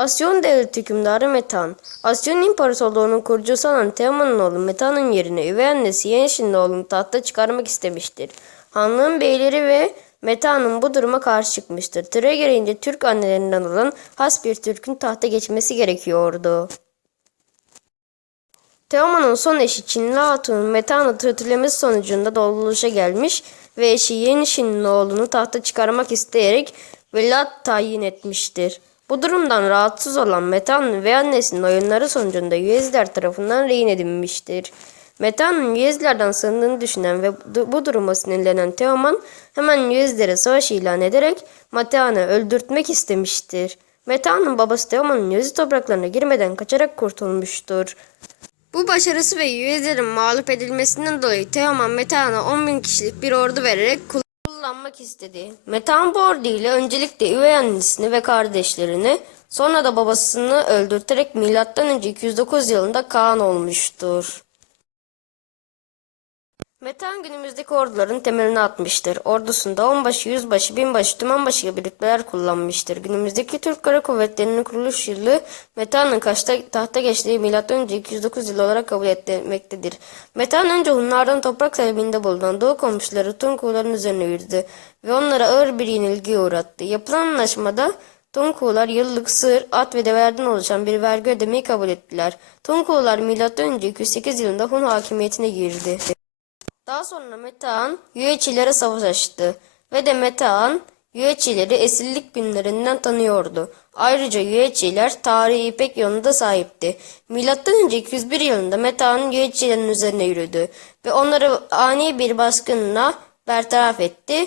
Asyon devleti hükümdarı Metan, Asyon İmparatorluğu'nun kurucusu olan Teoman'ın oğlu Metan'ın yerine üvey annesi Yeniş'in oğlunu tahta çıkarmak istemiştir. Hanlığın beyleri ve Metan'ın bu duruma karşı çıkmıştır. Tıra gereğince Türk annelerinden olan has bir Türk'ün tahta geçmesi gerekiyordu. Teoman'ın son eşi Çinli Hatun'un Metan'ı kötülemesi sonucunda doluluşa gelmiş ve eşi Yenişin'in oğlunu tahta çıkarmak isteyerek velat tayin etmiştir. Bu durumdan rahatsız olan Metan ve annesinin oyunları sonucunda Yüezler tarafından rehin edilmiştir. Metan'ın Yüezlerden sığındığını düşünen ve bu duruma sinirlenen Teoman hemen Yüezlere savaş ilan ederek Metan'ı öldürtmek istemiştir. Metan'ın babası Teoman'ın Yüezi topraklarına girmeden kaçarak kurtulmuştur. Bu başarısı ve Yüezlerin mağlup edilmesinden dolayı Teoman Metehan'a 10 bin kişilik bir ordu vererek kullanmak istedi. Ordu ile öncelikle üvey annesini ve kardeşlerini sonra da babasını öldürterek M.Ö. 209 yılında Kaan olmuştur. Metehan günümüzdeki orduların temelini atmıştır. Ordusunda onbaşı, yüzbaşı, binbaşı, tümenbaşı gibi rütbeler kullanmıştır. Günümüzdeki Türk Kara Kuvvetleri'nin kuruluş yılı Metehan'ın kaçta, tahta geçtiği M.Ö. 209 yılı olarak kabul edilmektedir. Metehan önce Hunlardan toprak talebinde bulunan Doğu komşuları Tunkuların üzerine yürüdü ve onlara ağır bir yenilgiye uğrattı. Yapılan anlaşmada Tunkular yıllık sığır, at ve develerden oluşan bir vergi ödemeyi kabul ettiler. Tunkular M.Ö. 208 yılında Hun hakimiyetine girdi. Daha sonra Metehan Yüeçilere savaş açtı ve de Metehan Yüeçileri esirlik günlerinden tanıyordu. Ayrıca Yüeçiler tarihi İpek yolunda sahipti. Milattan önce 201 yılında Metehan Yüeçilerin üzerine yürüdü ve onları ani bir baskınla bertaraf etti